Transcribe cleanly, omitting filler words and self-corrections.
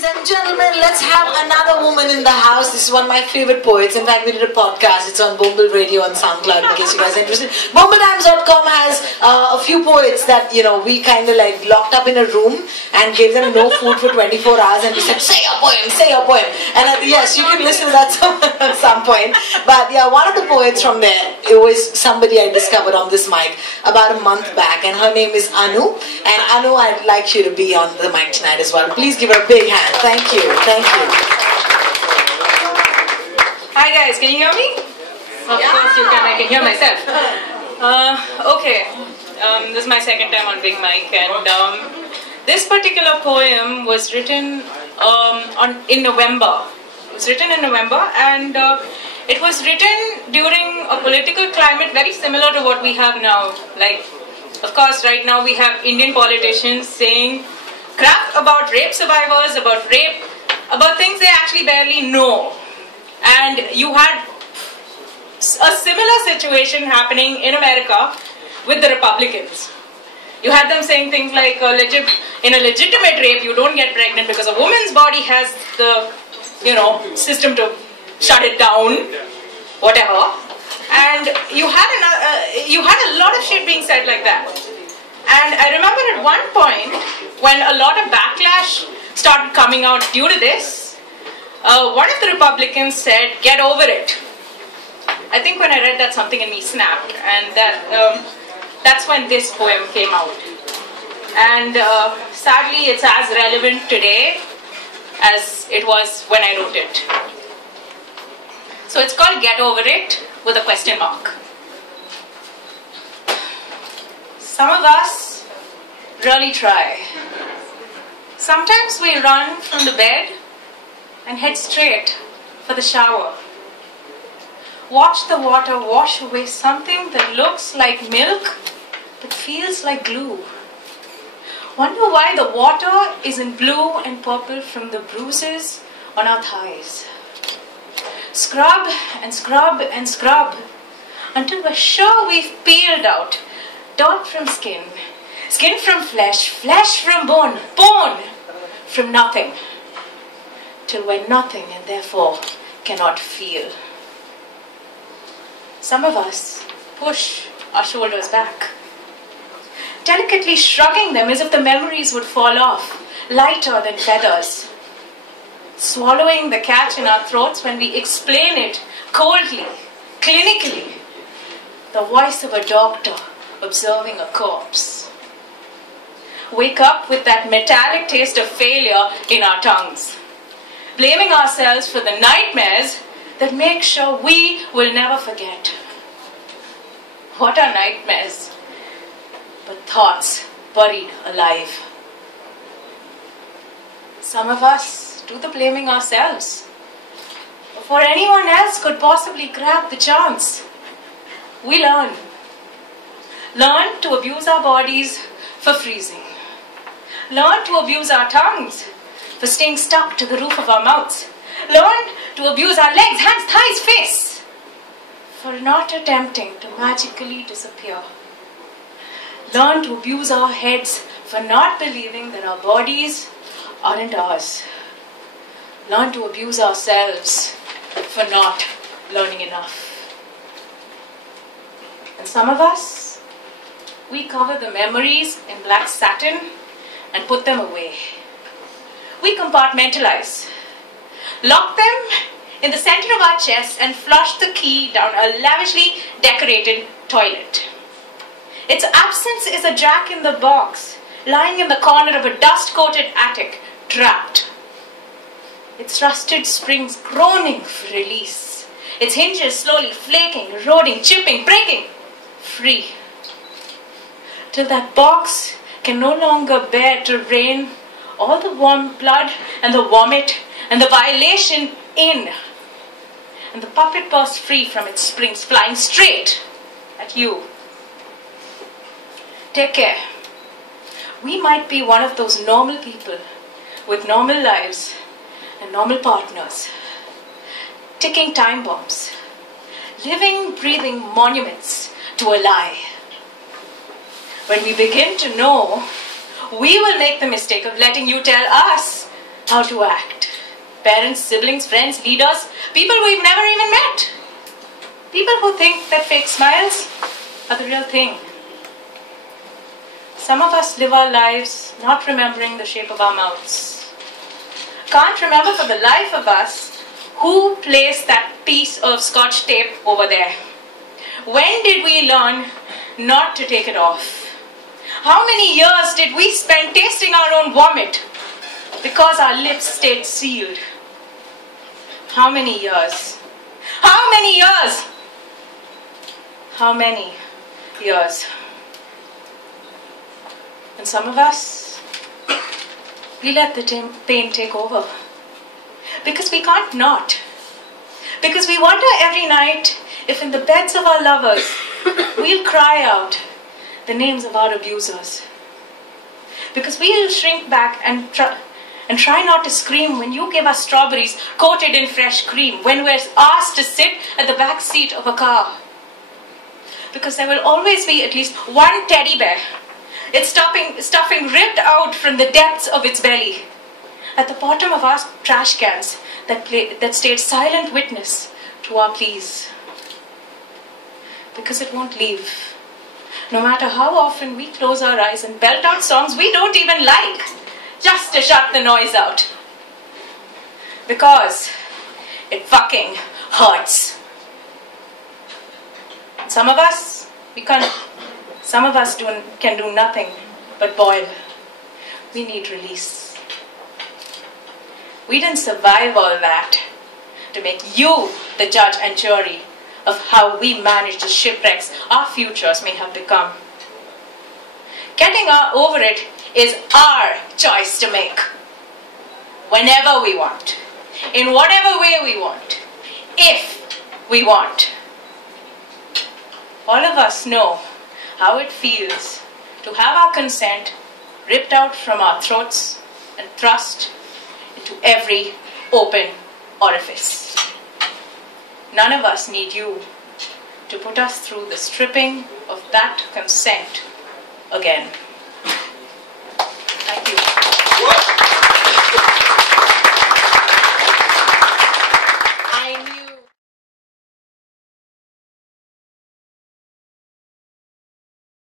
Ladies and gentlemen, let's have another woman in the house. This is one of my favorite poets. In fact, we did a podcast. It's on Bombil Radio and SoundCloud in case you guys are interested. BombilTimes.com has a few poets that, we kind of like locked up in a room and gave them no food for 24 hours and we said, say your poem, say your poem. And yes, you can listen to that at some point. But yeah, one of the poets from there, it was somebody I discovered on this mic about a month back. And her name is Anu. And Anu, I'd like you to be on the mic tonight as well. Please give her a big hand. Thank you. Thank you. Hi guys, can you hear me? Of course you can. I can hear myself. Okay. This is my second time on Big Mic, and this particular poem was written in November. It was written in November, and it was written during a political climate very similar to what we have now. Like, of course, right now we have Indian politicians saying crap about rape survivors, about rape, about things they actually barely know. And you had a similar situation happening in America with the Republicans. You had them saying things like, in a legitimate rape, you don't get pregnant because a woman's body has the, system to shut it down, whatever. And you had a lot of shit being said like that. And I remember at one point, when a lot of backlash started coming out due to this, one of the Republicans said, get over it. I think when I read that, something in me snapped, and that's when this poem came out. And sadly, it's as relevant today as it was when I wrote it. So it's called Get Over It with a question mark. Some of us really try. Sometimes we run from the bed and head straight for the shower. Watch the water wash away something that looks like milk but feels like glue. Wonder why the water is in blue and purple from the bruises on our thighs. Scrub and scrub and scrub until we're sure we've peeled out dirt from skin, skin from flesh, flesh from bone, bone from nothing, till we're nothing and therefore cannot feel. Some of us push our shoulders back, delicately shrugging them as if the memories would fall off, lighter than feathers, swallowing the catch in our throats when we explain it coldly, clinically, the voice of a doctor observing a corpse. Wake up with that metallic taste of failure in our tongues, blaming ourselves for the nightmares that make sure we will never forget. What are nightmares but thoughts buried alive? Some of us do the blaming ourselves before anyone else could possibly grab the chance. We learn to abuse our bodies for freezing. Learn to abuse our tongues for staying stuck to the roof of our mouths. Learn to abuse our legs, hands, thighs, face for not attempting to magically disappear. Learn to abuse our heads for not believing that our bodies aren't ours. Learn to abuse ourselves for not learning enough. And some of us, we cover the memories in black satin and put them away. We compartmentalize, lock them in the center of our chest and flush the key down a lavishly decorated toilet. Its absence is a jack in the box, lying in the corner of a dust-coated attic, trapped. Its rusted springs groaning for release. Its hinges slowly flaking, eroding, chipping, breaking, free. Till that box can no longer bear to rain all the warm blood and the vomit and the violation in. And the puppet bursts free from its springs, flying straight at you. Take care. We might be one of those normal people with normal lives and normal partners, ticking time bombs, living, breathing monuments to a lie. When we begin to know, we will make the mistake of letting you tell us how to act. Parents, siblings, friends, leaders, people we've never even met. People who think that fake smiles are the real thing. Some of us live our lives not remembering the shape of our mouths. Can't remember for the life of us who placed that piece of scotch tape over there. When did we learn not to take it off? How many years did we spend tasting our own vomit because our lips stayed sealed? How many years? How many years? How many years? And some of us, we let the pain take over. Because we can't not. Because we wonder every night if in the beds of our lovers, we'll cry out the names of our abusers. Because we'll shrink back and try not to scream when you give us strawberries coated in fresh cream, when we're asked to sit at the back seat of a car. Because there will always be at least one teddy bear, its stuffing ripped out from the depths of its belly, at the bottom of our trash cans that stayed silent witness to our pleas. Because it won't leave. No matter how often we close our eyes and belt out songs we don't even like, just to shut the noise out. Because it fucking hurts. Some of us, can do nothing but boil. We need release. We didn't survive all that to make you the judge and jury of how we manage the shipwrecks our futures may have become. Getting over it is our choice to make. Whenever we want. In whatever way we want. If we want. All of us know how it feels to have our consent ripped out from our throats and thrust into every open orifice. None of us need you to put us through the stripping of that consent again.